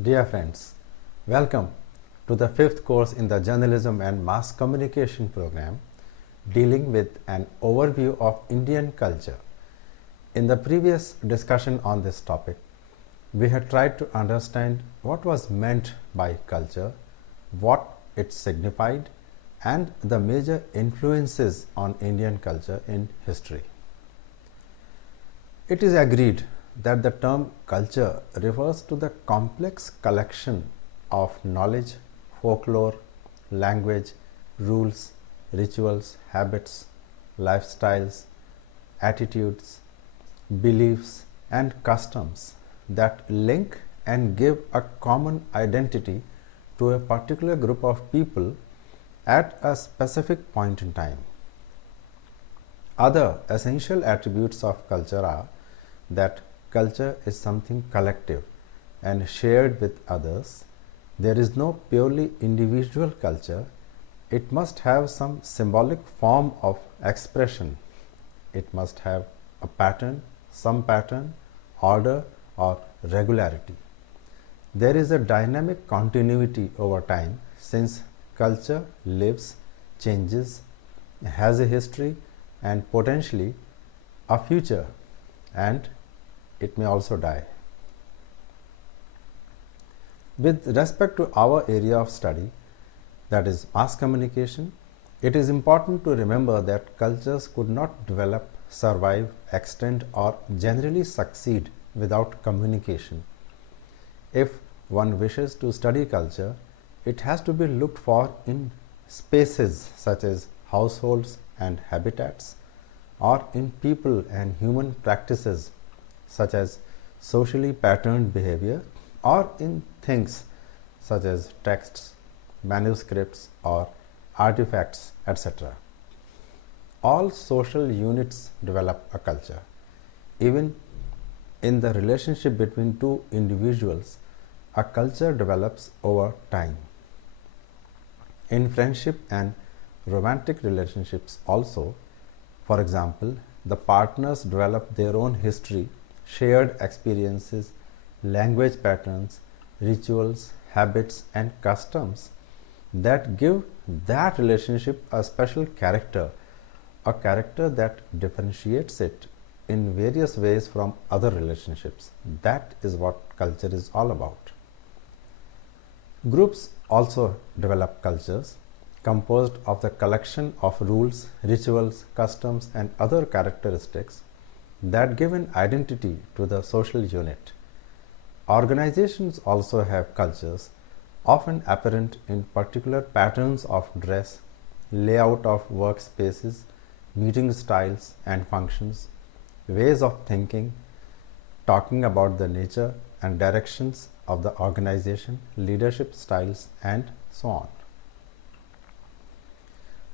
Dear friends, welcome to the fifth course in the Journalism and Mass Communication program dealing with an overview of Indian culture. In the previous discussion on this topic, we had tried to understand what was meant by culture, what it signified, and the major influences on Indian culture in history. It is agreed that the term culture refers to the complex collection of knowledge, folklore, language, rules, rituals, habits, lifestyles, attitudes, beliefs, and customs that link and give a common identity to a particular group of people at a specific point in time. Other essential attributes of culture are that culture is something collective and shared with others. There is no purely individual culture. It must have some symbolic form of expression. It must have a pattern, some pattern, order, or regularity. There is a dynamic continuity over time since culture lives, changes, has a history, and potentially a future, and it may also die. With respect to our area of study, that is mass communication, it is important to remember that cultures could not develop, survive, extend, or generally succeed without communication. If one wishes to study culture, it has to be looked for in spaces such as households and habitats, or in people and human practices such as socially patterned behavior, or in things such as texts, manuscripts, or artifacts, etc. All social units develop a culture. Even in the relationship between two individuals, a culture develops over time. In friendship and romantic relationships also, for example, the partners develop their own history, shared experiences, language patterns, rituals, habits, and customs that give that relationship a special character, a character that differentiates it in various ways from other relationships. That is what culture is all about. Groups also develop cultures composed of the collection of rules, rituals, customs, and other characteristics that give an identity to the social unit. Organizations also have cultures, often apparent in particular patterns of dress, layout of workspaces, meeting styles and functions, ways of thinking, talking about the nature and directions of the organization, leadership styles, and so on.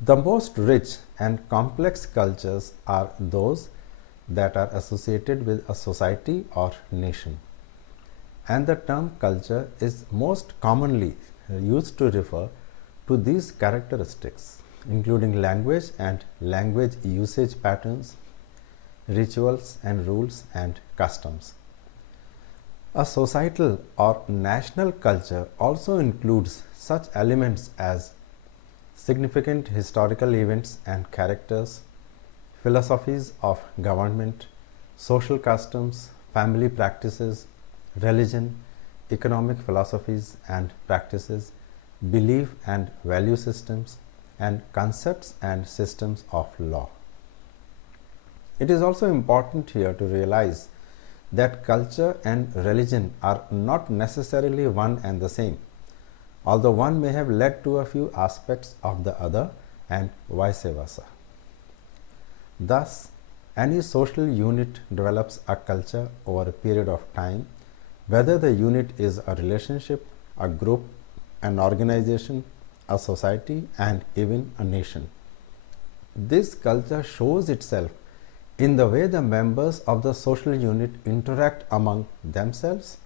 The most rich and complex cultures are those that are associated with a society or nation. And the term culture is most commonly used to refer to these characteristics, including language and language usage patterns, rituals and rules and customs. A societal or national culture also includes such elements as significant historical events and characters, philosophies of government, social customs, family practices, religion, economic philosophies and practices, belief and value systems, and concepts and systems of law. It is also important here to realize that culture and religion are not necessarily one and the same, although one may have led to a few aspects of the other and vice versa. Thus, any social unit develops a culture over a period of time, whether the unit is a relationship, a group, an organization, a society, and even a nation. This culture shows itself in the way the members of the social unit interact among themselves,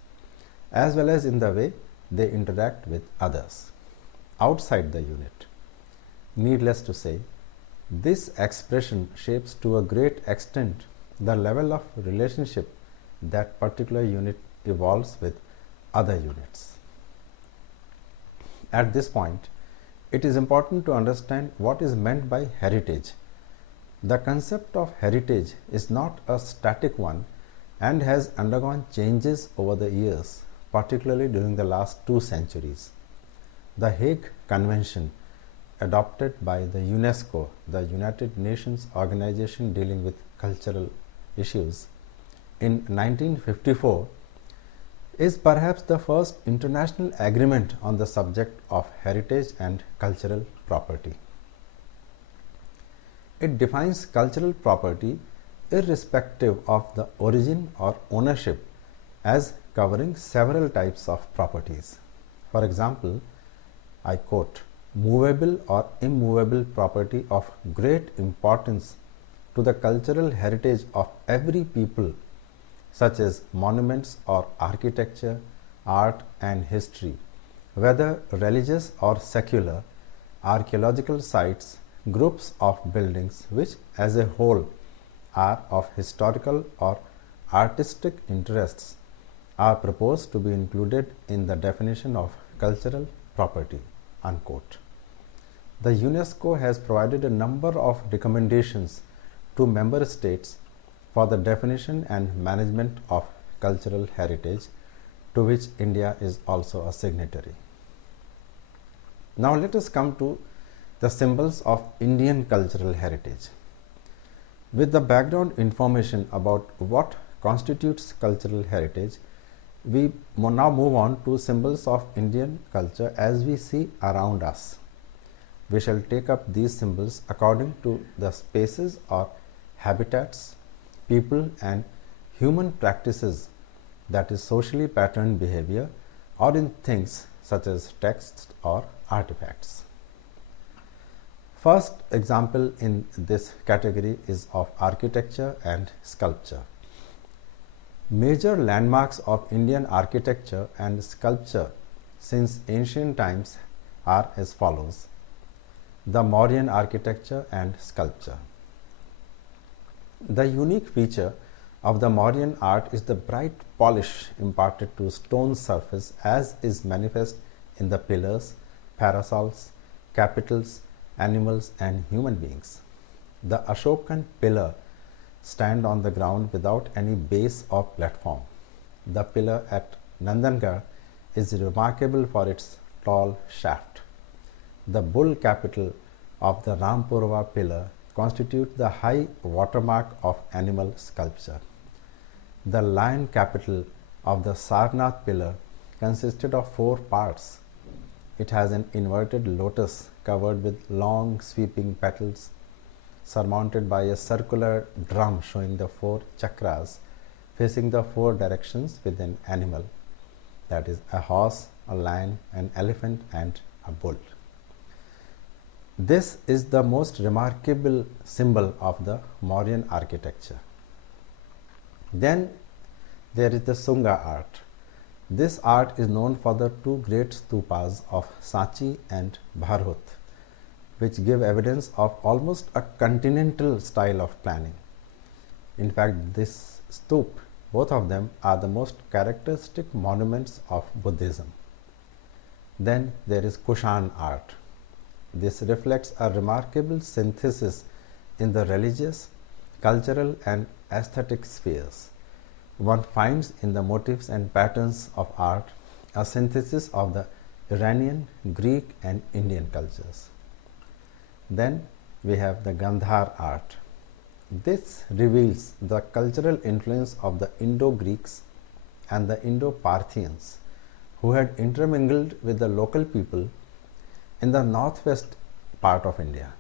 as well as in the way they interact with others outside the unit. Needless to say, this expression shapes to a great extent the level of relationship that particular unit evolves with other units. At this point, it is important to understand what is meant by heritage. The concept of heritage is not a static one and has undergone changes over the years, particularly during the last 2 centuries. The Hague Convention, adopted by the UNESCO, the United Nations organization dealing with cultural issues, in 1954, is perhaps the first international agreement on the subject of heritage and cultural property. It defines cultural property irrespective of the origin or ownership as covering several types of properties. For example, I quote, movable or immovable property of great importance to the cultural heritage of every people, such as monuments or architecture, art and history, whether religious or secular, archaeological sites, groups of buildings which as a whole are of historical or artistic interests, are proposed to be included in the definition of cultural property. Unquote. The UNESCO has provided a number of recommendations to member states for the definition and management of cultural heritage, to which India is also a signatory. Now let us come to the symbols of Indian cultural heritage. With the background information about what constitutes cultural heritage, we now move on to symbols of Indian culture as we see around us. We shall take up these symbols according to the spaces or habitats, people and human practices, that is socially patterned behavior, or in things such as texts or artifacts. First example in this category is of architecture and sculpture. Major landmarks of Indian architecture and sculpture since ancient times are as follows. The Mauryan architecture and sculpture. The unique feature of the Mauryan art is the bright polish imparted to stone surface, as is manifest in the pillars, parasols, capitals, animals and human beings. The Ashokan pillar stand on the ground without any base or platform. The pillar at Nandangarh is remarkable for its tall shaft. The bull capital of the Rampurva pillar constitute the high watermark of animal sculpture. The lion capital of the Sarnath pillar consisted of 4 parts. It has an inverted lotus covered with long sweeping petals, surmounted by a circular drum showing the 4 chakras facing the 4 directions with an animal, that is a horse, a lion, an elephant and a bull. This is the most remarkable symbol of the Mauryan architecture. Then there is the Sunga art. This art is known for the 2 great stupas of Sanchi and Bharhut, which give evidence of almost a continental style of planning. In fact, this stup, both of them, are the most characteristic monuments of Buddhism. Then there is Kushan art. This reflects a remarkable synthesis in the religious, cultural and aesthetic spheres. One finds in the motifs and patterns of art a synthesis of the Iranian, Greek and Indian cultures. Then we have the Gandhar art. This reveals the cultural influence of the Indo-Greeks and the Indo-Parthians, who had intermingled with the local people in the northwest part of India.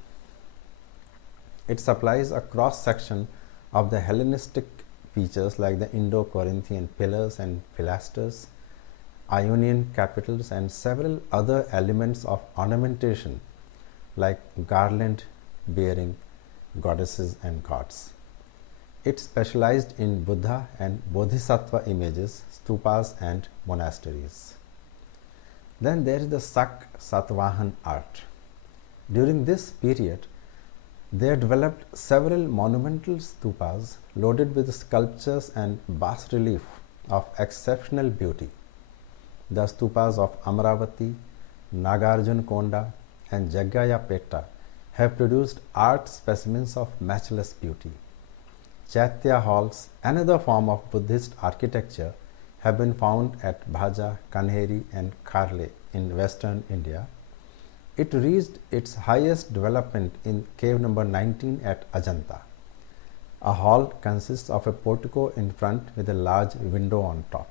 It supplies a cross-section of the Hellenistic features like the Indo-Corinthian pillars and pilasters, Ionian capitals and several other elements of ornamentation like garland bearing goddesses and gods. It specialized in Buddha and Bodhisattva images, stupas and monasteries. Then there is the Sak Satvahan art. During this period, they developed several monumental stupas loaded with sculptures and bas relief of exceptional beauty. The stupas of Amravati, Nagarjun Konda, and Jaggayapeta have produced art specimens of matchless beauty. Chaitya halls, another form of Buddhist architecture, have been found at Bhaja, Kanheri, and Kharle in western India. It reached its highest development in cave number 19 at Ajanta. A hall consists of a portico in front with a large window on top.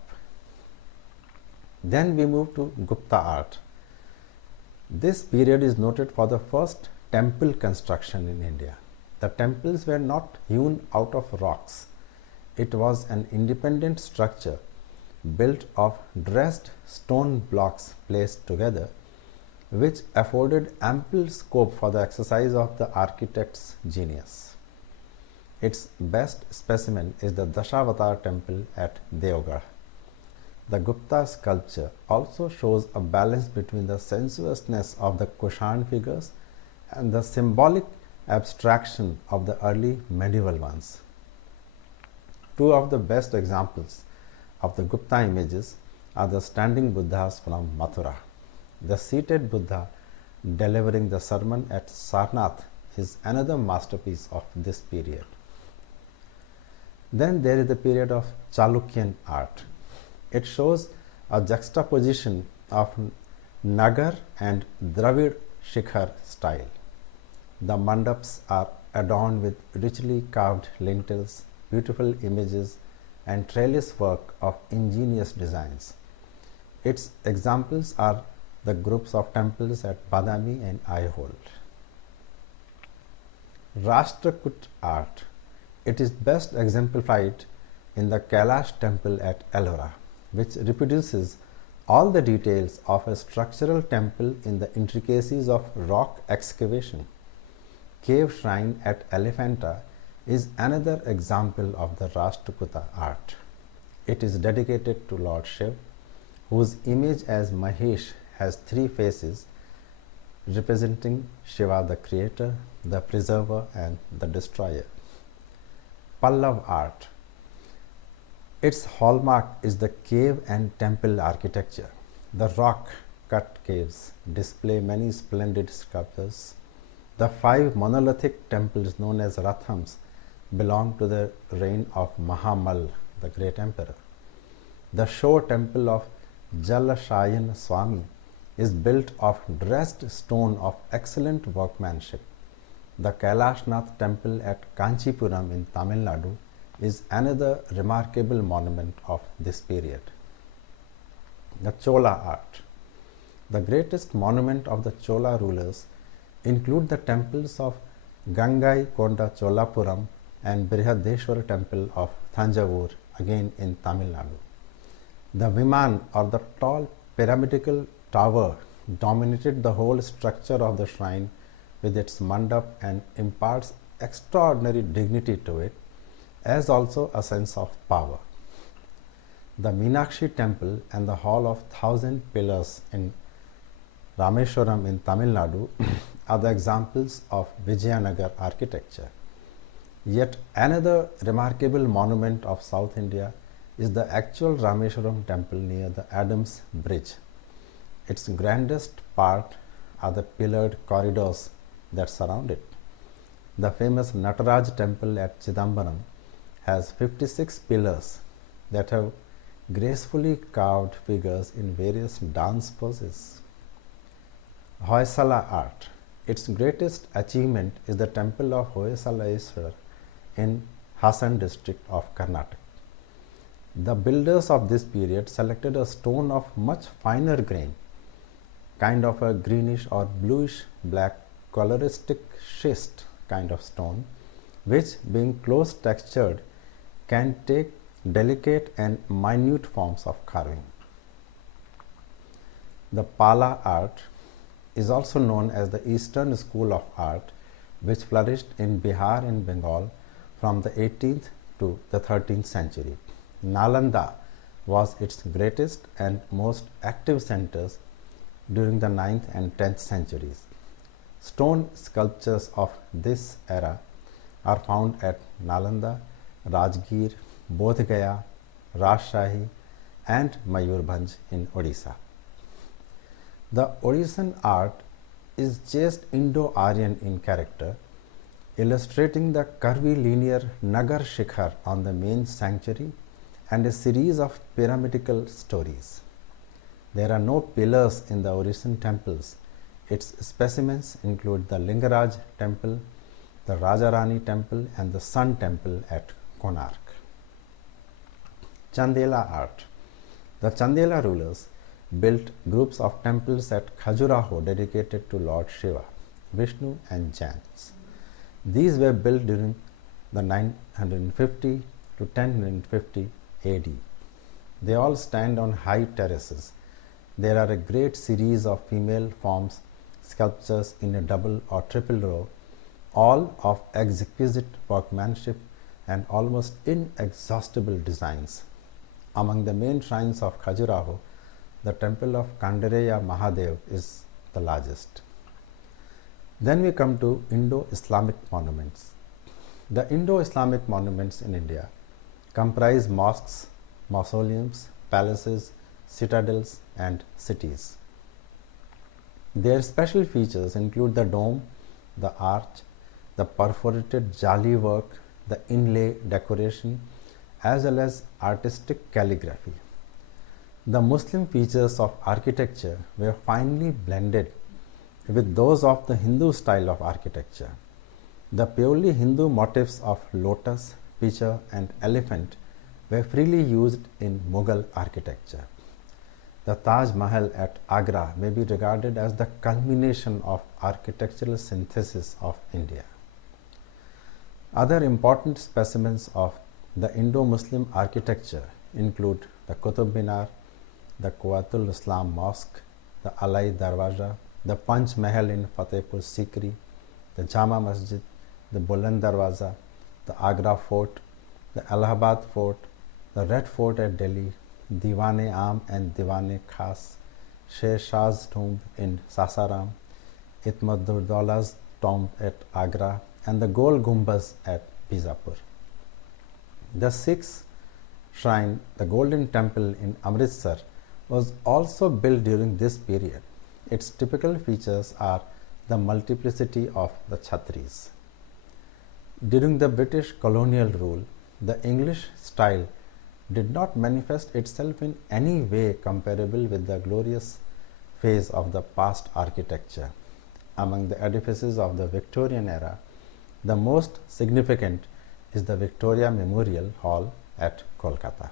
Then we move to Gupta art. This period is noted for the first temple construction in India. The temples were not hewn out of rocks. It was an independent structure built of dressed stone blocks placed together, which afforded ample scope for the exercise of the architect's genius. Its best specimen is the Dashavatar temple at Deogarh. The Gupta sculpture also shows a balance between the sensuousness of the Kushan figures and the symbolic abstraction of the early medieval ones. Two of the best examples of the Gupta images are the standing Buddhas from Mathura. The seated Buddha delivering the sermon at Sarnath is another masterpiece of this period. Then there is the period of Chalukyan art. It shows a juxtaposition of Nagar and Dravid Shikhar style. The mandaps are adorned with richly carved lintels, beautiful images, and trellis work of ingenious designs. Its examples are the groups of temples at Badami and Aihole. Rashtrakut art. It is best exemplified in the Kailash temple at Ellora, which reproduces all the details of a structural temple in the intricacies of rock excavation. Cave shrine at Elephanta is another example of the Rashtrakuta art. It is dedicated to Lord Shiv, whose image as Mahesh has three faces representing Shiva, the creator, the preserver, and the destroyer. Pallav art. Its hallmark is the cave and temple architecture. The rock cut caves display many splendid sculptures. The 5 monolithic temples known as Rathams belong to the reign of Mahamal, the great emperor. The shore temple of Jalashayan Swami is built of dressed stone of excellent workmanship. The Kailashnath temple at Kanchipuram in Tamil Nadu is another remarkable monument of this period. The Chola art. The greatest monument of the Chola rulers include the temples of Gangai Konda Cholapuram and Brihadeshwar temple of Thanjavur, again in Tamil Nadu. The Viman, or the tall pyramidical tower, dominated the whole structure of the shrine with its mandap and imparts extraordinary dignity to it, as also a sense of power. The Meenakshi temple and the Hall of 1,000 Pillars in Rameshwaram in Tamil Nadu are the examples of Vijayanagar architecture. Yet another remarkable monument of South India is the actual Rameshwaram temple near the Adams Bridge. Its grandest part are the pillared corridors that surround it. The famous Nataraj temple at Chidambaram has 56 pillars that have gracefully carved figures in various dance poses. Hoysala art. Its greatest achievement is the temple of Hoysalaeswar in Hassan district of Karnataka. The builders of this period selected a stone of much finer grain, kind of a greenish or bluish black coloristic schist kind of stone, which, being close textured, can take delicate and minute forms of carving. The Pala art is also known as the Eastern School of Art, which flourished in Bihar and Bengal from the 18th to the 13th century. Nalanda was its greatest and most active centers during the 9th and 10th centuries. Stone sculptures of this era are found at Nalanda, Rajgir, Bodh Gaya, Rajshahi, and Mayurbhanj in Odisha. The Odishan art is just Indo-Aryan in character, illustrating the curvilinear Nagar Shikhar on the main sanctuary and a series of pyramidal stories. There are no pillars in the Odishan temples. Its specimens include the Lingaraj temple, the Rajarani temple, and the Sun temple at Konark. Chandela art. The Chandela rulers built groups of temples at Khajuraho dedicated to Lord Shiva, Vishnu, and Jains. These were built during the 950 to 1050 AD. They all stand on high terraces. There are a great series of female forms sculptures in a double or triple row, all of exquisite workmanship and almost inexhaustible designs. Among the main shrines of Khajuraho, the temple of Kandareya Mahadev is the largest. Then we come to Indo-Islamic monuments. The Indo-Islamic monuments in India comprise mosques, mausoleums, palaces, citadels, and cities. Their special features include the dome, the arch, the perforated jali work, the inlay decoration, as well as artistic calligraphy. The Muslim features of architecture were finely blended with those of the Hindu style of architecture. The purely Hindu motifs of lotus, pitcher, and elephant were freely used in Mughal architecture. The Taj Mahal at Agra may be regarded as the culmination of architectural synthesis of India. Other important specimens of the Indo-Muslim architecture include the Qutub Minar, the Quwwatul Islam Mosque, the Alai Darwaza, the Panch Mahal in Fatehpur Sikri, the Jama Masjid, the Buland Darwaza, the Agra Fort, the Allahabad Fort, the Red Fort at Delhi, Diwan-e Aam and Diwan-e Khas, Sher Shah's tomb in Sasaram, Itmaduddaullah's tomb at Agra, and the Gol Gumbaz at Bijapur. The sixth shrine, the Golden Temple in Amritsar, was also built during this period. Its typical features are the multiplicity of the chhatris. During the British colonial rule, the English style did not manifest itself in any way comparable with the glorious phase of the past architecture. Among the edifices of the Victorian era, the most significant is the Victoria Memorial Hall at Kolkata.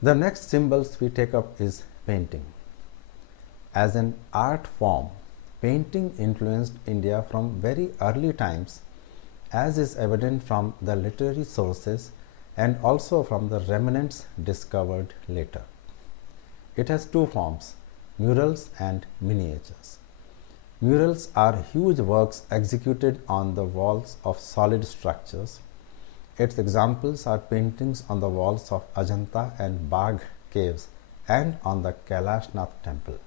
The next symbols we take up is painting. As an art form, painting influenced India from very early times, as is evident from the literary sources and also from the remnants discovered later. It has two forms, murals and miniatures. Murals are huge works executed on the walls of solid structures. Its examples are paintings on the walls of Ajanta and Bagh caves and on the Kailash Nath temple.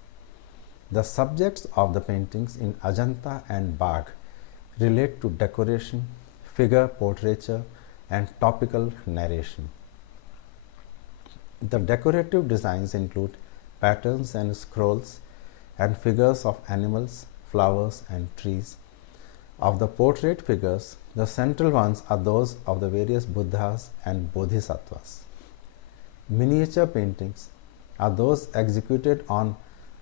The subjects of the paintings in Ajanta and Bagh relate to decoration, figure portraiture, and topical narration. The decorative designs include patterns and scrolls and figures of animals, flowers, and trees. Of the portrait figures, the central ones are those of the various Buddhas and Bodhisattvas. Miniature paintings are those executed on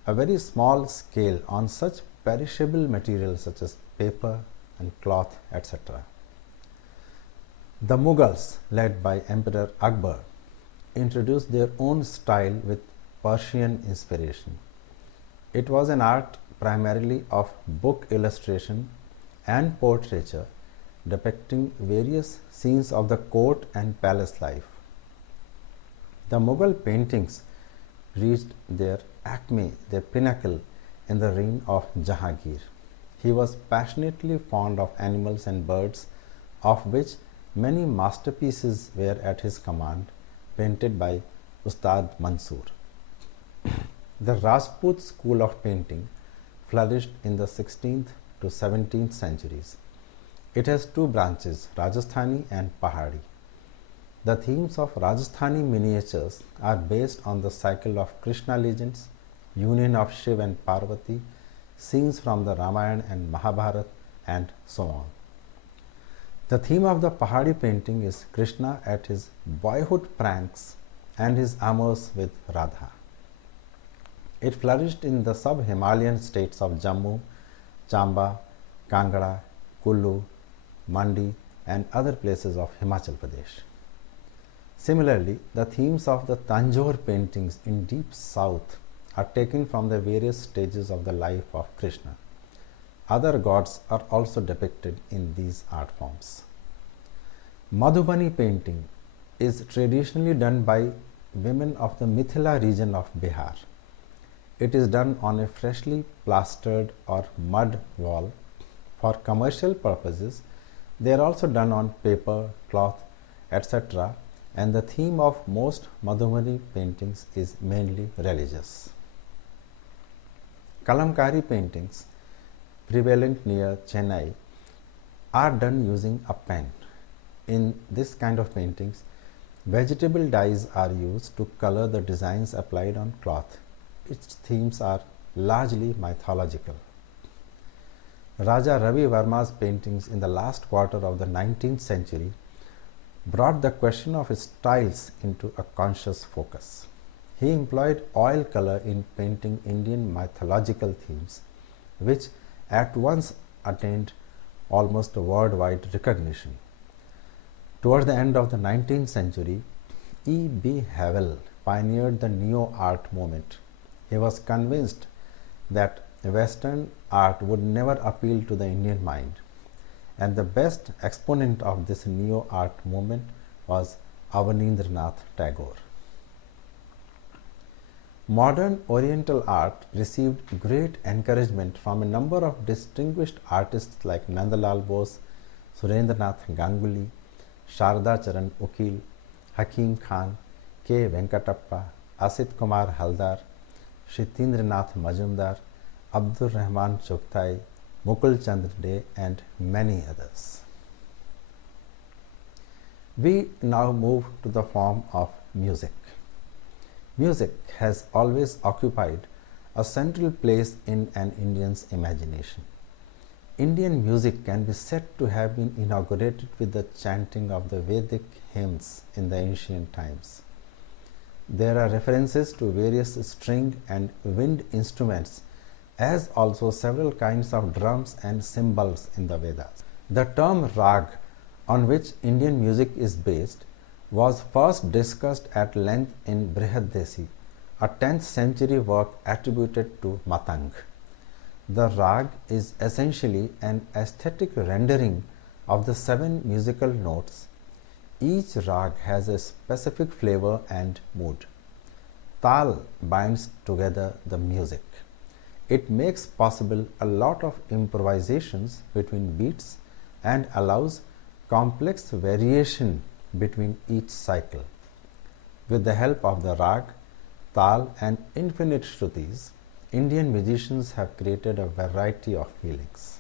a very small scale on such perishable materials such as paper and cloth, etc. The Mughals, led by Emperor Akbar, introduced their own style with Persian inspiration. It was an art primarily of book illustration and portraiture depicting various scenes of the court and palace life. The Mughal paintings reached their acme, their pinnacle, in the reign of Jahangir. He was passionately fond of animals and birds, of which many masterpieces were at his command, painted by Ustad Mansoor. The Rajput school of painting flourished in the 16th to 17th centuries. It has two branches, Rajasthani and Pahari. The themes of Rajasthani miniatures are based on the cycle of Krishna legends, union of Shiv and Parvati, scenes from the Ramayana and Mahabharata, and so on. The theme of the Pahari painting is Krishna at his boyhood pranks and his amours with Radha. It flourished in the sub-Himalayan states of Jammu, Chamba, Kangra, Kullu, Mandi, and other places of Himachal Pradesh. Similarly, the themes of the Tanjore paintings in deep south are taken from the various stages of the life of Krishna. Other gods are also depicted in these art forms. Madhubani painting is traditionally done by women of the Mithila region of Bihar. It is done on a freshly plastered or mud wall. For commercial purposes, they are also done on paper, cloth, etc., and the theme of most Madhubani paintings is mainly religious. Kalamkari paintings, prevalent near Chennai, are done using a pen. In this kind of paintings, vegetable dyes are used to color the designs applied on cloth. Its themes are largely mythological. Raja Ravi Varma's paintings in the last quarter of the 19th century brought the question of styles into a conscious focus. He employed oil color in painting Indian mythological themes, which at once attained almost worldwide recognition. Toward the end of the 19th century, E. B. Havel pioneered the neo-art movement. He was convinced that Western art would never appeal to the Indian mind, and the best exponent of this neo-art movement was Avanindranath Tagore. Modern Oriental art received great encouragement from a number of distinguished artists like Nandalal Bose, Surendranath Ganguly, Sharda Charan Ukil, Hakim Khan, K. Venkatappa, Asit Kumar Haldar, Shitindranath Majumdar, Abdur Rahman Chugtai, Mukul Chandra Dey, and many others. We now move to the form of music. Music has always occupied a central place in an Indian's imagination. Indian music can be said to have been inaugurated with the chanting of the Vedic hymns in the ancient times. There are references to various string and wind instruments, as also several kinds of drums and cymbals in the Vedas. The term rag, on which Indian music is based, was first discussed at length in Brihadesi, a 10th century work attributed to Matang. The rag is essentially an aesthetic rendering of the 7 musical notes. Each rag has a specific flavor and mood. Tal binds together the music. It makes possible a lot of improvisations between beats and allows complex variation between each cycle. With the help of the rag, tal, and infinite shrutis, Indian musicians have created a variety of feelings.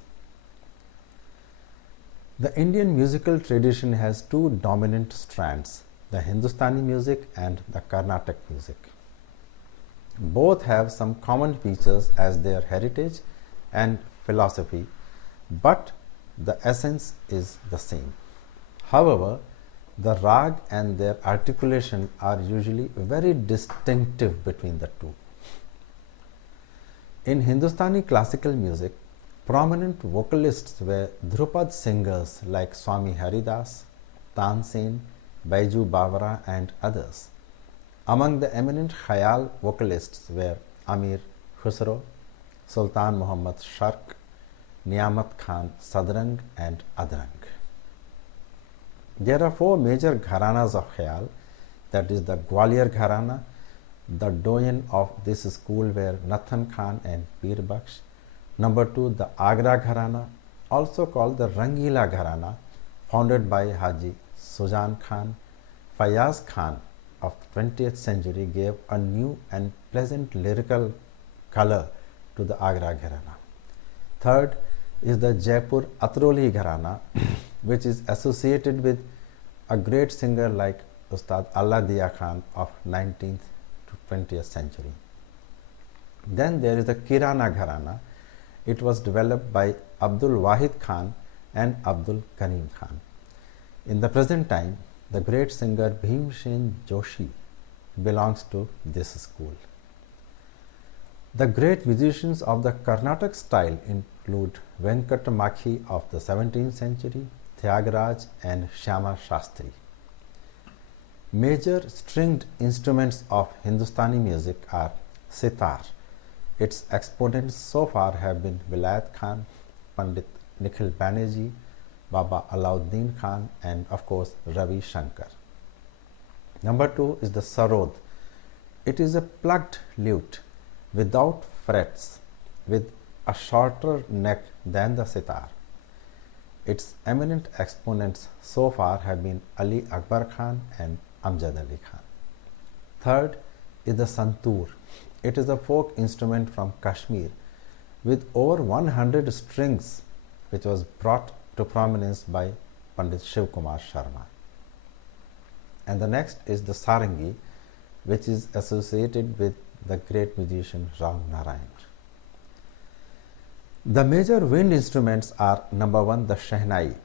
The Indian musical tradition has two dominant strands, the Hindustani music and the Carnatic music. Both have some common features as their heritage and philosophy, but the essence is the same. However, the rag and their articulation are usually very distinctive between the two. In Hindustani classical music, prominent vocalists were Dhrupad singers like Swami Haridas, Tansen, Baiju Bawara, and others. Among the eminent Khayal vocalists were Amir Khusro, Sultan Muhammad Sharq, Niamat Khan Sadrang, and Adrang. There are 4 major gharanas of Khayal, that is the Gwalior Gharana. The doyen of this school were Nathan Khan and Pir Bakhsh. Number 2, the Agra Gharana, also called the Rangila Gharana, founded by Haji Sujan Khan. Fayaz Khan of the 20th century gave a new and pleasant lyrical color to the Agra Gharana. Third is the Jaipur Atroli Gharana, which is associated with a great singer like Ustad Allah Dia Khan of 19th to 20th century. Then there is the Kirana Gharana. It was developed by Abdul Wahid Khan and Abdul Karim Khan. In the present time, the great singer Bhimsen Joshi belongs to this school. The great musicians of the Carnatic style include Venkat Makhi of the 17th century, Tyagaraj, and Shyama Shastri. Major stringed instruments of Hindustani music are sitar. Its exponents so far have been Vilayat Khan, Pandit Nikhil Banerjee, Baba Alauddin Khan, and of course Ravi Shankar. Number 2 is the sarod. It is a plugged lute without frets, with a shorter neck than the sitar. Its eminent exponents so far have been Ali Akbar Khan and Amjad Ali Khan. Third is the santoor. It is a folk instrument from Kashmir with over 100 strings, which was brought to prominence by Pandit Shiv Kumar Sharma. And the next is the sarangi, which is associated with the great musician Ram Narayan. The major wind instruments are number 1, the shehnai,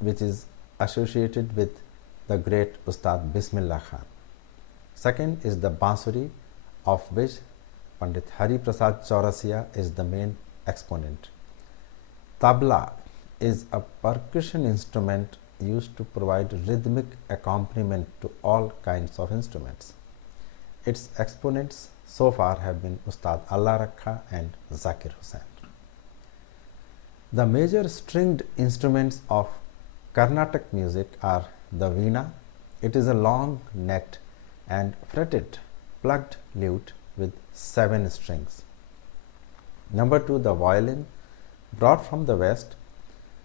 which is associated with the great Ustad Bismillah Khan. Second is the bansuri, of which Pandit Hari Prasad Chaurasia is the main exponent. Tabla is a percussion instrument used to provide rhythmic accompaniment to all kinds of instruments. Its exponents so far have been Ustad Allah Rakha and Zakir Hussain. The major stringed instruments of Carnatic music are the veena. It is a long-necked and fretted plugged lute with 7 strings. Number 2, the violin, brought from the west,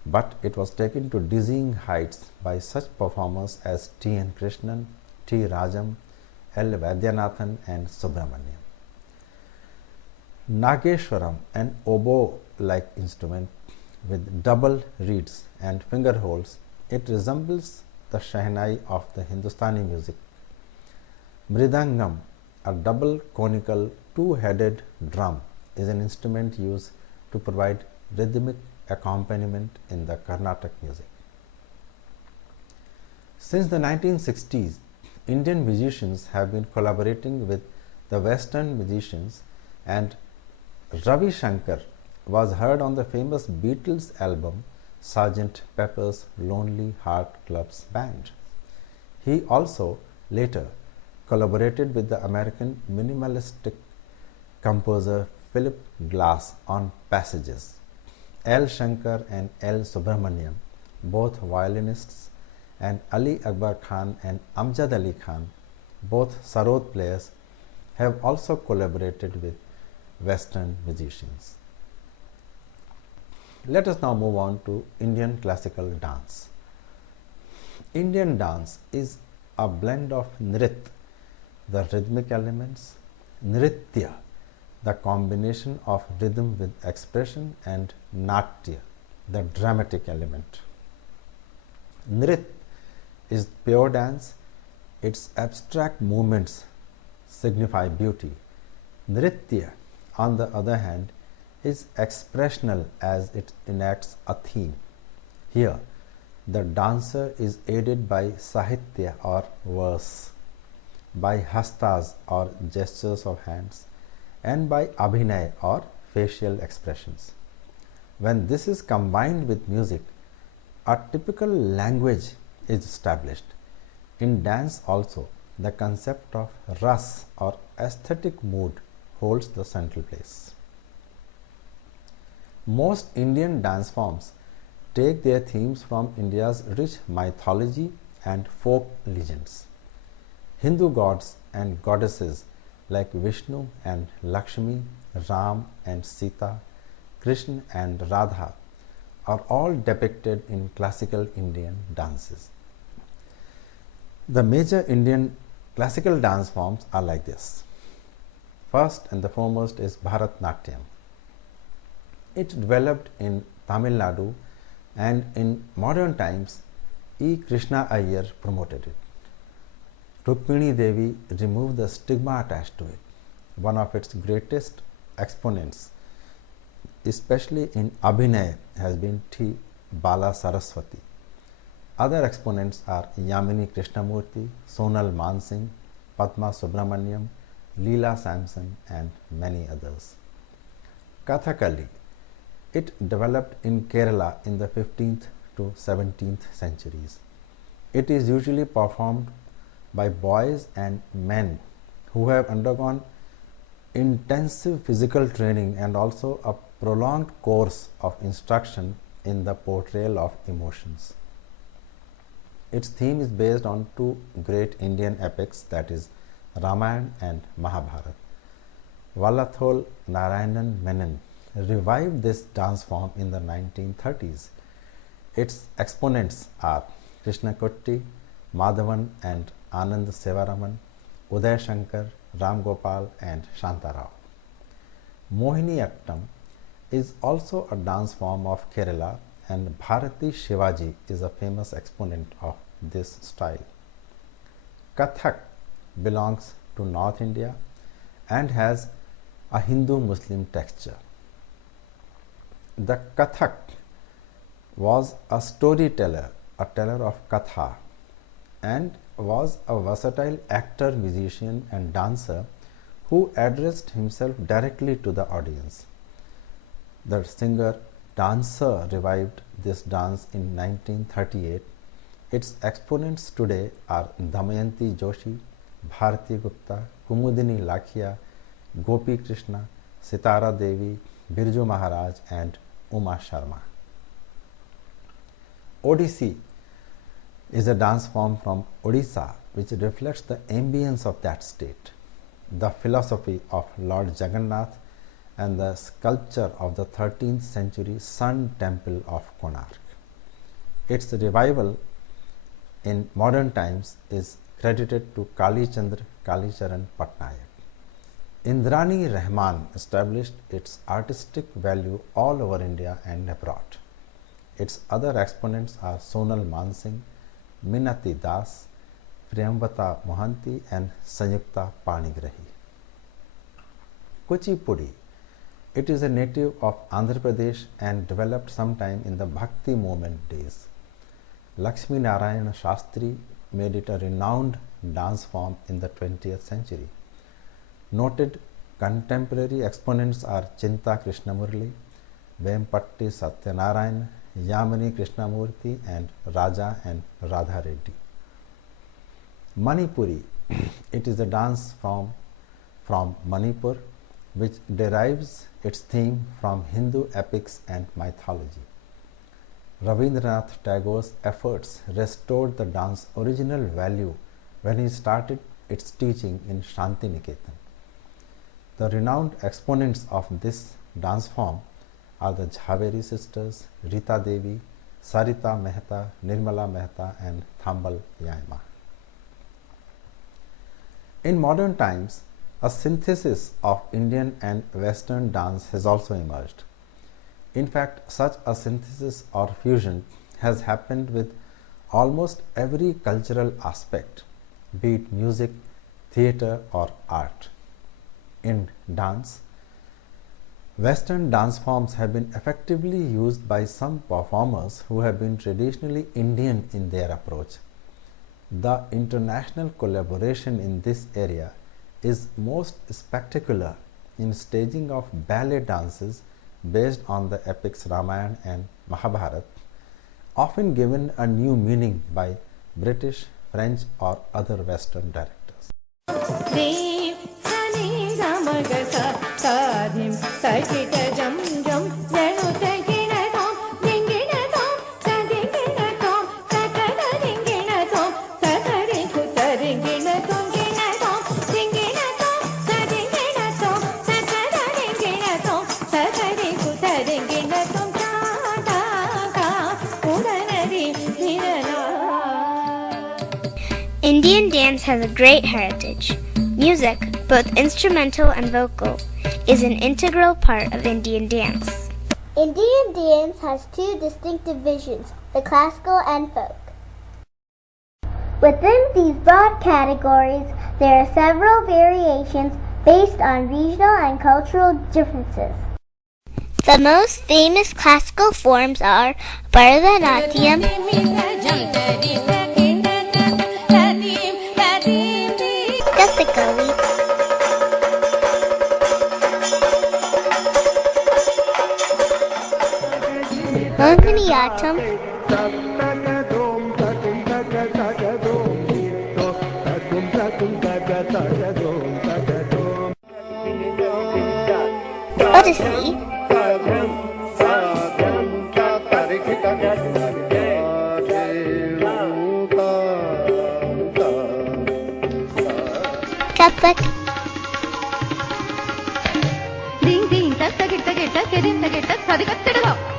but it was taken to dizzying heights by such performers as T. N. Krishnan, T. Rajam, L. Vaidyanathan, and Subramaniam. Nageshwaram, an oboe-like instrument with double reeds and finger holes, it resembles the shehnai of the Hindustani music. Mridangam, a double conical 2-headed drum, is an instrument used to provide rhythmic accompaniment in the Carnatic music. Since the 1960s, Indian musicians have been collaborating with the Western musicians, and Ravi Shankar was heard on the famous Beatles album Sgt. Pepper's Lonely Heart Club Band. He also later collaborated with the American minimalistic composer Philip Glass on passages. L. Shankar and L. Subramaniam, both violinists, and Ali Akbar Khan and Amjad Ali Khan, both sarod players, have also collaborated with Western musicians. Let us now move on to Indian classical dance. Indian dance is a blend of nrit, the rhythmic elements, nritya, the combination of rhythm with expression, and natya, the dramatic element. Nrit is pure dance. Its abstract movements signify beauty. Nritya, on the other hand, is expressional as it enacts a theme. Here, the dancer is aided by sahitya or verse, by hastas or gestures of hands, and by abhinay or facial expressions. When this is combined with music, a typical language is established. In dance also, the concept of ras or aesthetic mood holds the central place. Most Indian dance forms take their themes from India's rich mythology and folk legends. Hindu gods and goddesses like Vishnu and Lakshmi, Ram and Sita, Krishna and Radha are all depicted in classical Indian dances. The major Indian classical dance forms are like this. First and the foremost is Bharatnatyam. It developed in Tamil Nadu, and in modern times E. Krishna Iyer promoted it. Rukmini Devi removed the stigma attached to it. One of its greatest exponents, especially in Abhinay, has been T. Bala Saraswati. Other exponents are Yamini Krishnamurti, Sonal Mansingh, Padma Subramaniam, Leela Samson, and many others. Kathakali. It developed in Kerala in the 15th to 17th centuries. It is usually performed by boys and men who have undergone intensive physical training and also a prolonged course of instruction in the portrayal of emotions. Its theme is based on two great Indian epics, that is Ramayana and Mahabharata. Vallathol Narayanan Menon revived this dance form in the 1930s. Its exponents are Krishna Kutti, Madhavan and Anand Sevaraman, Uday Shankar, Ram Gopal and Shantarao. Mohiniyattam is also a dance form of Kerala, and Bharati Shivaji is a famous exponent of this style. Kathak belongs to North India and has a Hindu-Muslim texture. The Kathak was a storyteller, a teller of Katha, and was a versatile actor, musician and dancer who addressed himself directly to the audience. The singer-dancer revived this dance in 1938. Its exponents today are Damayanti Joshi, Bharati Gupta, Kumudini Lakhia, Gopi Krishna, Sitara Devi, Birju Maharaj and Uma Sharma. Odissi is a dance form from Odisha which reflects the ambience of that state, the philosophy of Lord Jagannath and the sculpture of the 13th century Sun Temple of Konark. Its revival in modern times is credited to Kali Chandra Kalicharan Patnaik. Indrani Rahman established its artistic value all over India and abroad. Its other exponents are Sonal Mansingh, Minati Das, Priyamvata Mohanty and Sanyukta Panigrahi. Kuchipudi. It is a native of Andhra Pradesh and developed sometime in the Bhakti movement days. Lakshmi Narayana Shastri made it a renowned dance form in the 20th century. Noted contemporary exponents are Chinta Krishnamurli, Vempatti Satyanarayan, Yamini Krishnamurti and Raja and Radha Reddy. Manipuri, it is a dance from Manipur which derives its theme from Hindu epics and mythology. Rabindranath Tagore's efforts restored the dance's original value when he started its teaching in Shantiniketan. The renowned exponents of this dance form are the Jhaveri sisters, Rita Devi, Sarita Mehta, Nirmala Mehta, and Thambal Yaima. In modern times, a synthesis of Indian and Western dance has also emerged. In fact, such a synthesis or fusion has happened with almost every cultural aspect, be it music, theatre, or art. In dance, Western dance forms have been effectively used by some performers who have been traditionally Indian in their approach. The international collaboration in this area is most spectacular in staging of ballet dances based on the epics Ramayana and Mahabharata, often given a new meaning by British, French, or other Western directors. Indian dance has a great heritage. Music, both instrumental and vocal, is an integral part of Indian dance. Indian dance has two distinct divisions, the classical and folk. Within these broad categories, there are several variations based on regional and cultural differences. The most famous classical forms are Bharatanatyam, Kathakali, Mohiniyattam, Odissi, Kathak, Ding ding, tak tak tak tak tak tak tak sadi kattedalo.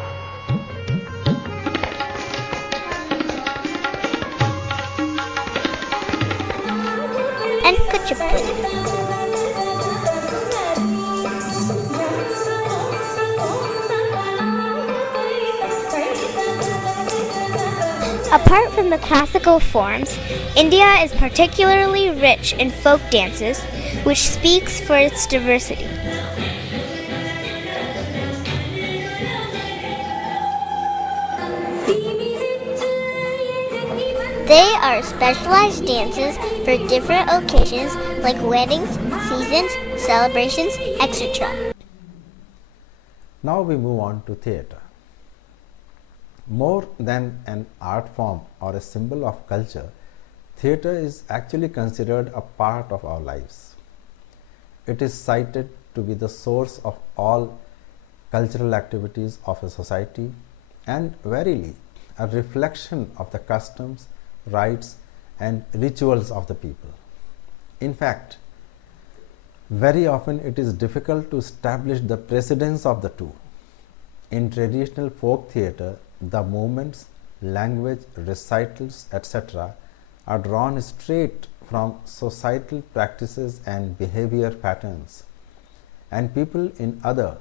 and Kuchipudi. Apart from the classical forms, India is particularly rich in folk dances, which speaks for its diversity. They are specialized dances for different occasions like weddings, seasons, celebrations, etc. Now we move on to theatre. More than an art form or a symbol of culture, theatre is actually considered a part of our lives. It is cited to be the source of all cultural activities of a society and verily a reflection of the customs, rites, and rituals of the people. In fact, very often it is difficult to establish the precedence of the two. In traditional folk theatre, the movements, language, recitals, etc. are drawn straight from societal practices and behavior patterns, and people in other,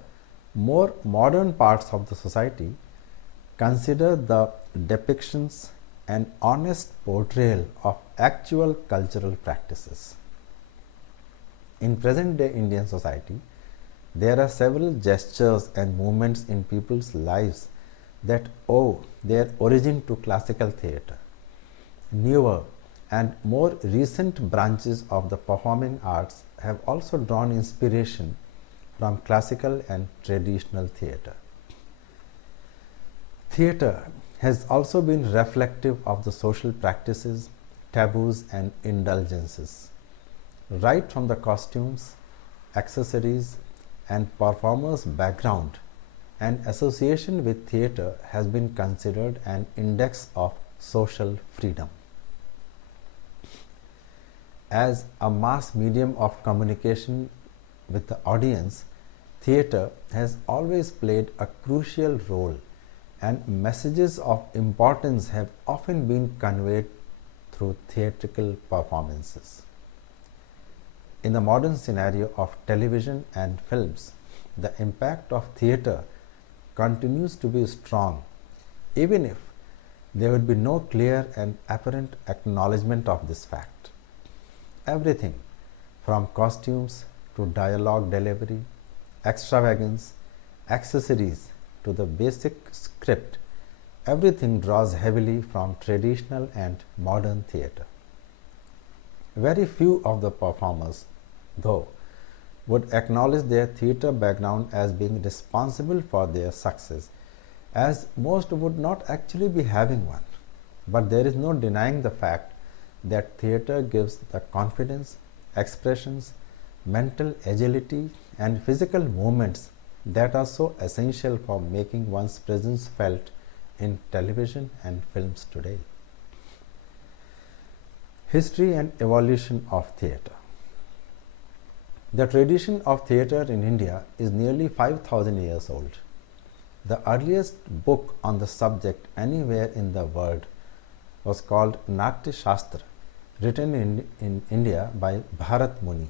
more modern parts of the society consider the depictions an honest portrayal of actual cultural practices. In present-day Indian society, there are several gestures and movements in people's lives that owe their origin to classical theatre. Newer and more recent branches of the performing arts have also drawn inspiration from classical and traditional theatre. Theatre has also been reflective of the social practices, taboos, and indulgences. Right from the costumes, accessories, and performers' background, and association with theatre has been considered an index of social freedom. As a mass medium of communication with the audience, theatre has always played a crucial role, and messages of importance have often been conveyed through theatrical performances. In the modern scenario of television and films, the impact of theatre continues to be strong, even if there would be no clear and apparent acknowledgement of this fact. Everything from costumes to dialogue delivery, extravagance, accessories to the basic script, everything draws heavily from traditional and modern theatre. Very few of the performers, though, would acknowledge their theatre background as being responsible for their success, as most would not actually be having one. But there is no denying the fact that theatre gives the confidence, expressions, mental agility, and physical movements that are so essential for making one's presence felt in television and films today. History and evolution of theatre. The tradition of theatre in India is nearly 5,000 years old. The earliest book on the subject anywhere in the world was called Natya Shastra, written in India by Bharat Muni.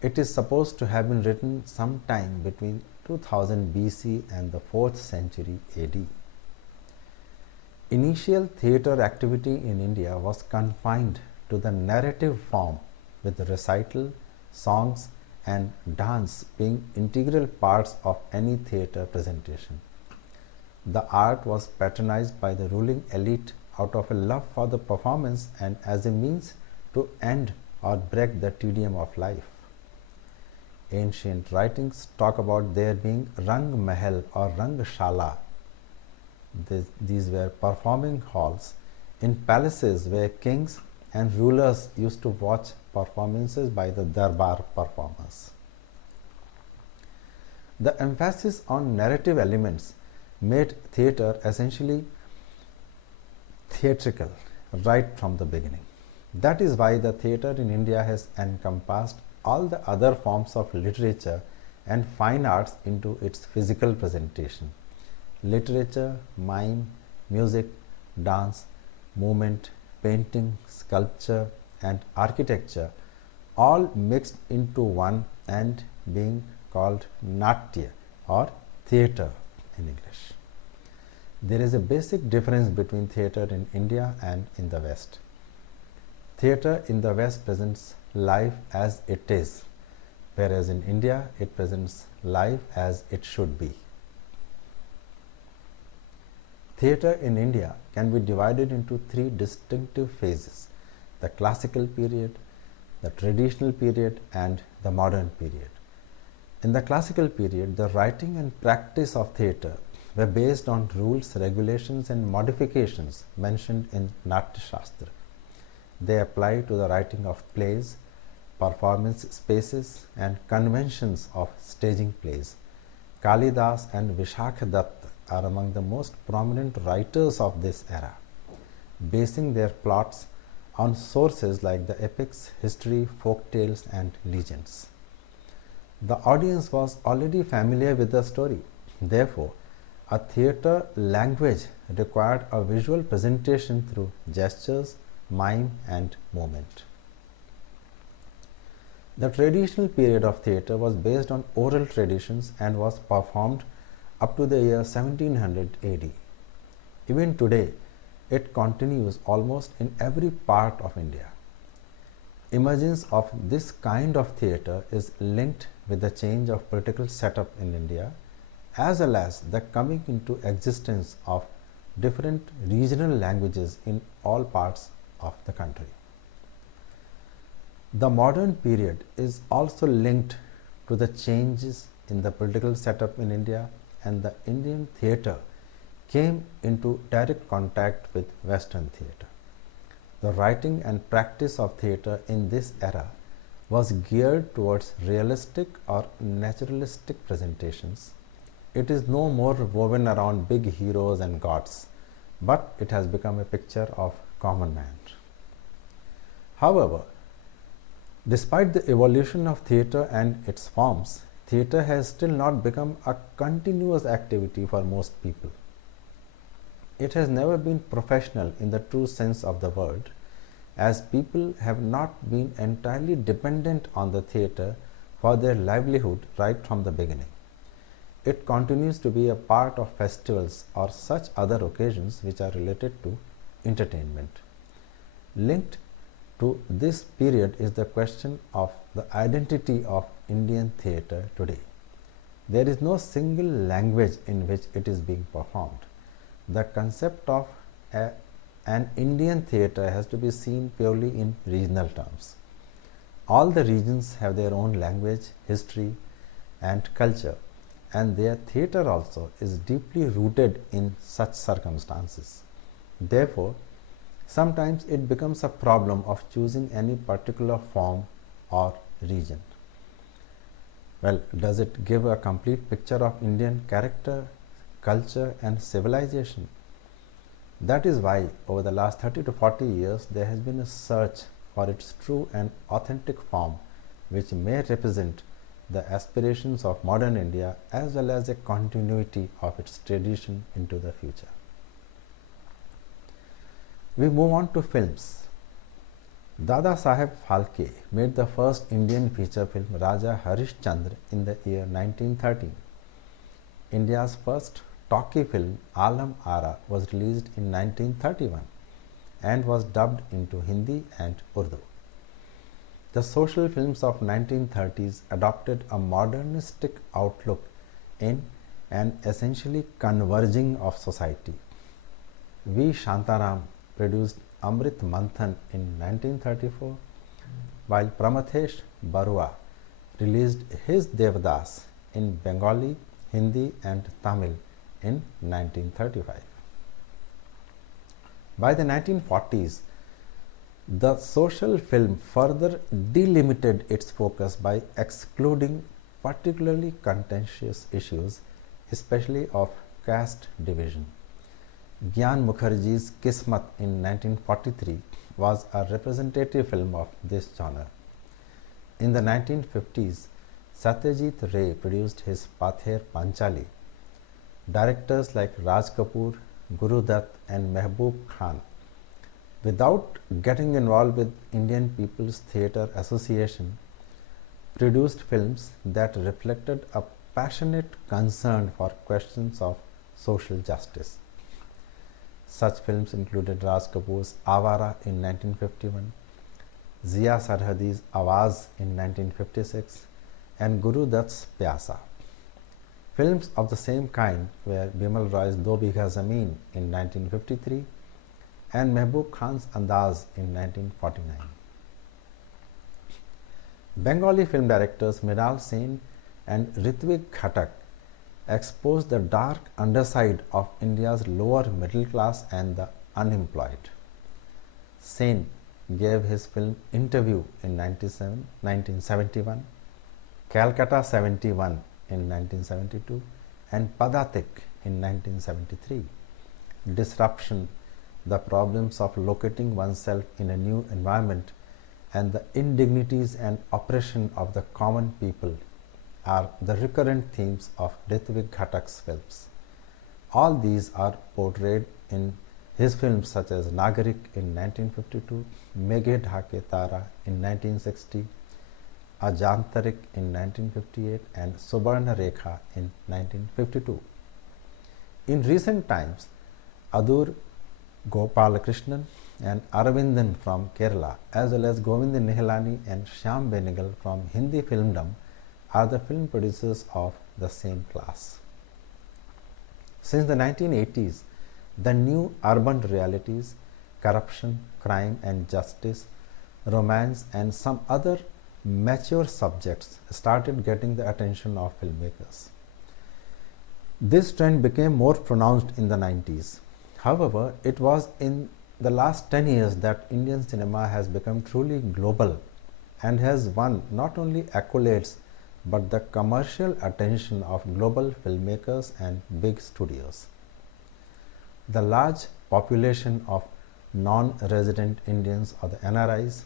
It is supposed to have been written sometime between 2000 BC and the 4th century AD. Initial theatre activity in India was confined to the narrative form, with recital, songs, and dance being integral parts of any theatre presentation. The art was patronized by the ruling elite out of a love for the performance and as a means to end or break the tedium of life. Ancient writings talk about there being Rang Mahal or Rang Shala. These were performing halls in palaces where kings and rulers used to watch performances by the Darbar performers. The emphasis on narrative elements made theatre essentially theatrical right from the beginning. That is why the theatre in India has encompassed all the other forms of literature and fine arts into its physical presentation. Literature, mime, music, dance, movement, painting, sculpture, and architecture all mixed into one and being called Natya or theatre in English. There is a basic difference between theatre in India and in the West. Theatre in the West presents life as it is, whereas in India it presents life as it should be. Theatre in India can be divided into three distinctive phases: the classical period, the traditional period, and the modern period. In the classical period, the writing and practice of theatre were based on rules, regulations, and modifications mentioned in Natya Shastra. They apply to the writing of plays, performance spaces, and conventions of staging plays. Kalidas and Vishakha Dutt are among the most prominent writers of this era, basing their plots on sources like the epics, history, folk tales, and legends. The audience was already familiar with the story. Therefore, a theatre language required a visual presentation through gestures, mime, and movement. The traditional period of theatre was based on oral traditions and was performed up to the year 1700 AD. Even today, it continues almost in every part of India. Emergence of this kind of theatre is linked with the change of political setup in India, as well as the coming into existence of different regional languages in all parts of the country. The modern period is also linked to the changes in the political setup in India, and the Indian theatre came into direct contact with Western theatre. The writing and practice of theatre in this era was geared towards realistic or naturalistic presentations. It is no more woven around big heroes and gods, but it has become a picture of common man. However, despite the evolution of theatre and its forms, theatre has still not become a continuous activity for most people. It has never been professional in the true sense of the word, as people have not been entirely dependent on the theatre for their livelihood right from the beginning. It continues to be a part of festivals or such other occasions which are related to entertainment. Linked to this period is the question of the identity of Indian theatre today. There is no single language in which it is being performed. The concept of an Indian theatre has to be seen purely in regional terms. All the regions have their own language, history, and culture, and their theatre also is deeply rooted in such circumstances. Therefore, sometimes it becomes a problem of choosing any particular form or region. Well, does it give a complete picture of Indian character, culture, and civilization? That is why over the last 30 to 40 years there has been a search for its true and authentic form, which may represent the aspirations of modern India as well as a continuity of its tradition into the future. We move on to films. Dada Saheb Phalke made the first Indian feature film Raja Harishchandra in the year 1913. India's first talkie film Alam Ara was released in 1931 and was dubbed into Hindi and Urdu. The social films of 1930s adopted a modernistic outlook in an essentially converging of society. V. Shantaram produced Amrit Manthan in 1934, while Pramathesh Barua released his Devdas in Bengali, Hindi and Tamil in 1935. By the 1940s, the social film further delimited its focus by excluding particularly contentious issues, especially of caste division. Gyan Mukherjee's Kismat in 1943 was a representative film of this genre. In the 1950s, Satyajit Ray produced his Pather Panchali. Directors like Raj Kapoor, Guru Dutt and Mehboob Khan, without getting involved with Indian People's Theatre Association, produced films that reflected a passionate concern for questions of social justice. Such films included Raj Kapoor's Awara in 1951, Zia Sarhadi's Awaz in 1956, and Guru Dutt's Pyasa. Films of the same kind were Bimal Roy's Do Bigha Zameen in 1953 and Mehboob Khan's Andaz in 1949. Bengali film directors Mrinal Sen and Ritwik Ghatak exposed the dark underside of India's lower middle class and the unemployed. Sen gave his film Interview in 1971, Calcutta 71 in 1972 and Padatik in 1973. Disruption, the problems of locating oneself in a new environment, and the indignities and oppression of the common people are the recurrent themes of Ritwik Ghatak's films. All these are portrayed in his films such as Nagarik in 1952, Meghe Dhake Tara in 1960, Ajantarik in 1958 and Subarna Rekha in 1952. In recent times, Adur Gopalakrishnan and Aravindan from Kerala, as well as Govind Nihalani and Shyam Benegal from Hindi filmdom, are the film producers of the same class. Since the 1980s, the new urban realities, corruption, crime and justice, romance and some other mature subjects started getting the attention of filmmakers. This trend became more pronounced in the 90s. However, it was in the last 10 years that Indian cinema has become truly global and has won not only accolades but the commercial attention of global filmmakers and big studios. The large population of non-resident Indians or the NRIs,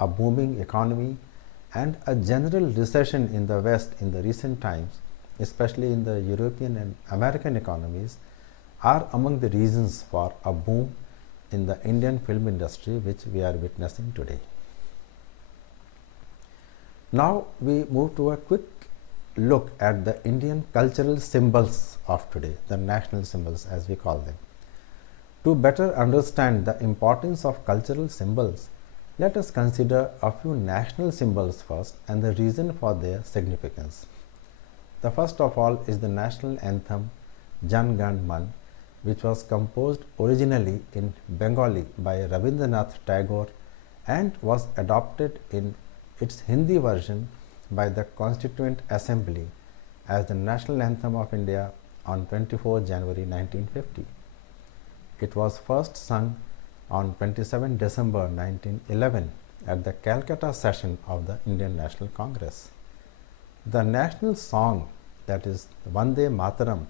a booming economy, and a general recession in the West in the recent times, especially in the European and American economies, are among the reasons for a boom in the Indian film industry which we are witnessing today. Now we move to a quick look at the Indian cultural symbols of today, the national symbols as we call them. To better understand the importance of cultural symbols, let us consider a few national symbols first and the reason for their significance. The first of all is the national anthem Jan Gan Man, which was composed originally in Bengali by Rabindranath Tagore and was adopted in its Hindi version by the Constituent Assembly as the national anthem of India on 24 January 1950. It was first sung on 27 December 1911 at the Calcutta session of the Indian National Congress. The national song, that is Vande Mataram,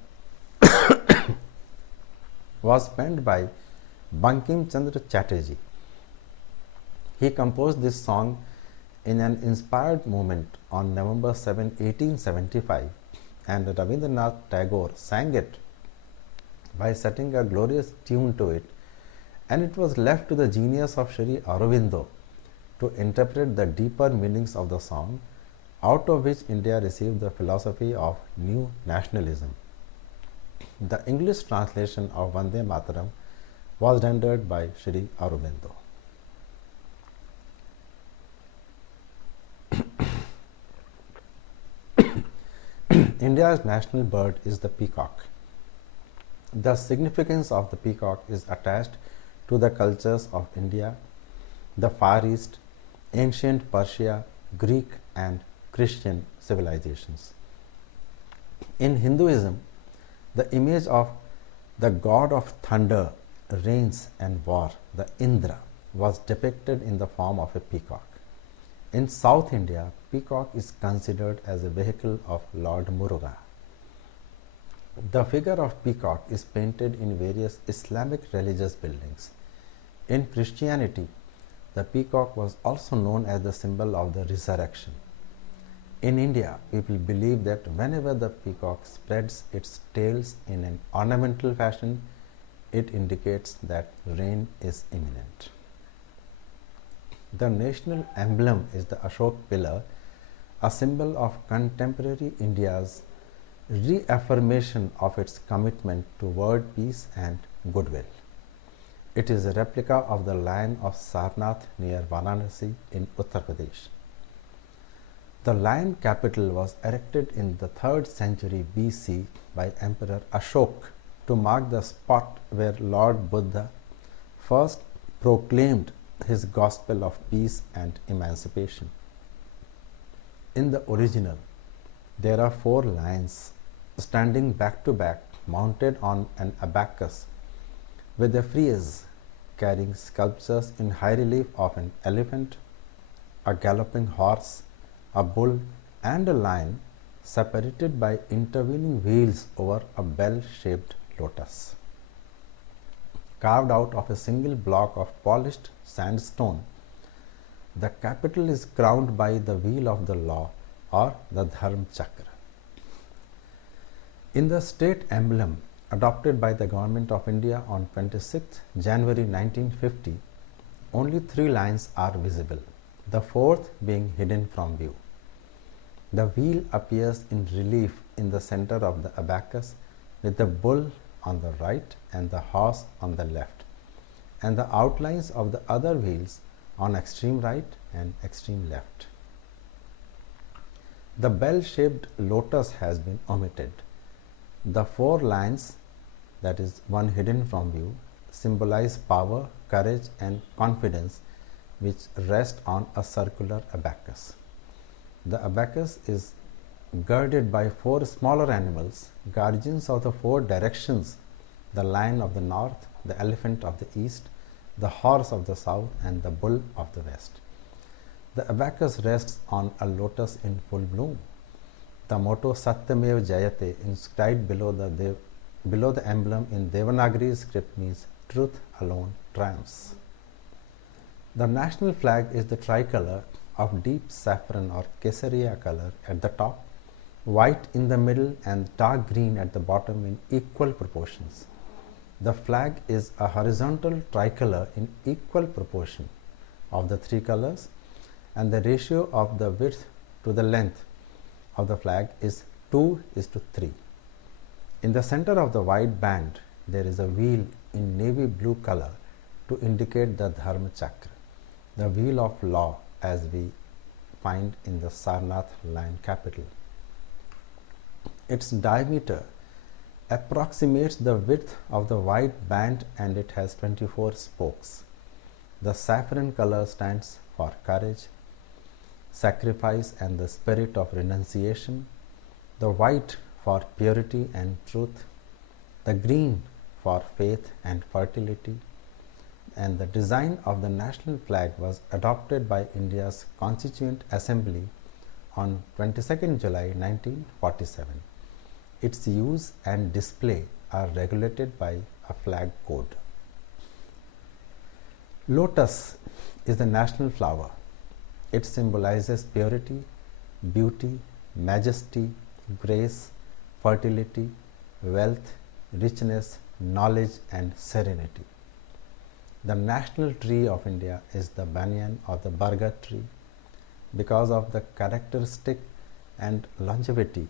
was penned by Bankim Chandra Chatterjee. He composed this song in an inspired moment on November 7, 1875, and Rabindranath Tagore sang it by setting a glorious tune to it, and it was left to the genius of Sri Aurobindo to interpret the deeper meanings of the song, out of which India received the philosophy of new nationalism. The English translation of Vande Mataram was rendered by Sri Aurobindo. India's national bird is the peacock. The significance of the peacock is attached to the cultures of India, the Far East, ancient Persia, Greek and Christian civilizations. In Hinduism, the image of the god of thunder, rains and war, the Indra, was depicted in the form of a peacock. In South India, peacock is considered as a vehicle of Lord Muruga. The figure of peacock is painted in various Islamic religious buildings. In Christianity, the peacock was also known as the symbol of the resurrection. In India, people believe that whenever the peacock spreads its tails in an ornamental fashion, it indicates that rain is imminent. The national emblem is the Ashok pillar, a symbol of contemporary India's reaffirmation of its commitment to world peace and goodwill. It is a replica of the lion of Sarnath near Varanasi in Uttar Pradesh. The lion capital was erected in the 3rd century BC by Emperor Ashok to mark the spot where Lord Buddha first proclaimed his gospel of peace and emancipation. In the original, there are 4 lions standing back to back, mounted on an abacus, with a frieze carrying sculptures in high relief of an elephant, a galloping horse, a bull, and a lion, separated by intervening wheels over a bell-shaped lotus. Carved out of a single block of polished sandstone, the capital is crowned by the wheel of the law, or the Dharma Chakra. In the state emblem adopted by the Government of India on 26 January 1950, only 3 lines are visible, the 4th being hidden from view. The wheel appears in relief in the center of the abacus, with the bull on the right and the horse on the left, and the outlines of the other wheels on extreme right and extreme left. The bell-shaped lotus has been omitted. The 4 lines, that is one hidden from view, symbolize power, courage and confidence, which rest on a circular abacus. The abacus is girded by 4 smaller animals, guardians of the 4 directions: the lion of the north, the elephant of the east, the horse of the south and the bull of the west. The abacus rests on a lotus in full bloom. The motto Satyamev Jayate, inscribed below the emblem in Devanagari script, means truth alone triumphs. The national flag is the tricolor of deep saffron or kesariya color at the top, white in the middle and dark green at the bottom in equal proportions. The flag is a horizontal tricolor in equal proportion of the three colors, and the ratio of the width to the length of the flag is 2:3. In the center of the white band, there is a wheel in navy blue color to indicate the Dharma Chakra, the wheel of law, as we find in the Sarnath lion capital. Its diameter approximates the width of the white band and it has 24 spokes. The saffron color stands for courage, sacrifice and the spirit of renunciation, the white for purity and truth, the green for faith and fertility, and the design of the national flag was adopted by India's Constituent Assembly on 22nd July 1947. Its use and display are regulated by a flag code. Lotus is the national flower. It symbolizes purity, beauty, majesty, grace, fertility, wealth, richness, knowledge and serenity. The national tree of India is the banyan or the bargat tree. Because of the characteristic and longevity,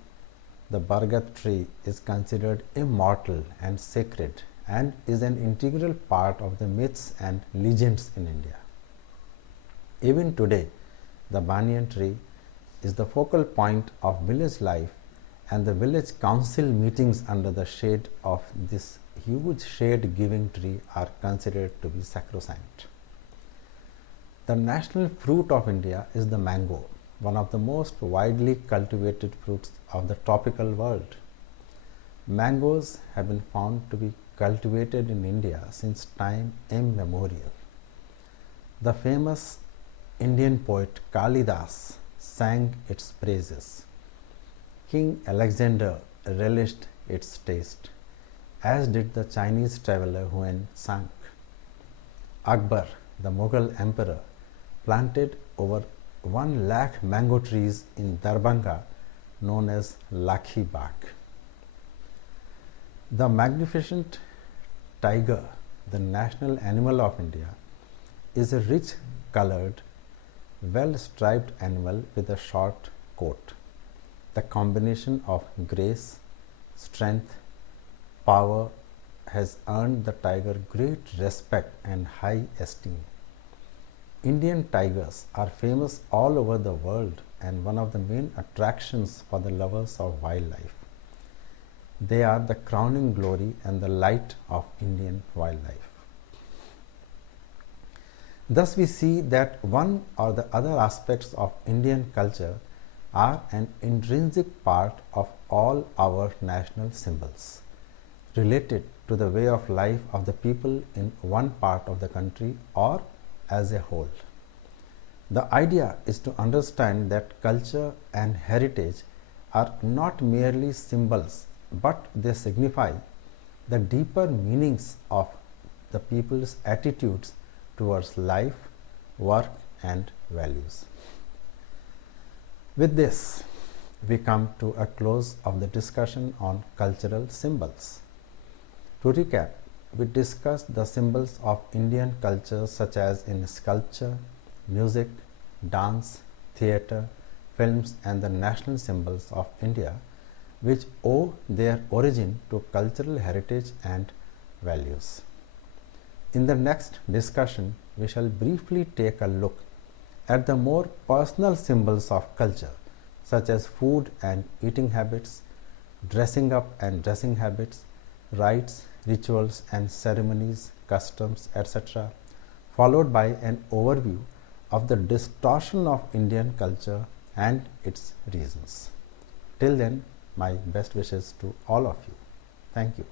the bargat tree is considered immortal and sacred and is an integral part of the myths and legends in India. Even today, the banyan tree is the focal point of village life, and the village council meetings under the shade of this huge shade-giving tree are considered to be sacrosanct. The national fruit of India is the mango, one of the most widely cultivated fruits of the tropical world. Mangoes have been found to be cultivated in India since time immemorial. The famous Indian poet Kalidas sang its praises. King Alexander relished its taste, as did the Chinese traveler Huan Sang. Akbar, the Mughal emperor, planted over 1 lakh mango trees in Darbhanga, known as Lakhi Bagh. The magnificent tiger, the national animal of India, is a rich colored, well-striped animal with a short coat. The combination of grace, strength, power has earned the tiger great respect and high esteem. Indian tigers are famous all over the world and one of the main attractions for the lovers of wildlife. They are the crowning glory and the light of Indian wildlife. Thus, we see that one or the other aspects of Indian culture are an intrinsic part of all our national symbols, related to the way of life of the people in one part of the country or as a whole. The idea is to understand that culture and heritage are not merely symbols, but they signify the deeper meanings of the people's attitudes towards life, work, and values. With this, we come to a close of the discussion on cultural symbols. To recap, we discussed the symbols of Indian culture such as in sculpture, music, dance, theatre, films, and the national symbols of India, which owe their origin to cultural heritage and values. In the next discussion, we shall briefly take a look at the more personal symbols of culture, such as food and eating habits, dressing up and dressing habits, rites, rituals and ceremonies, customs, etc., followed by an overview of the distortion of Indian culture and its reasons. Till then, my best wishes to all of you. Thank you.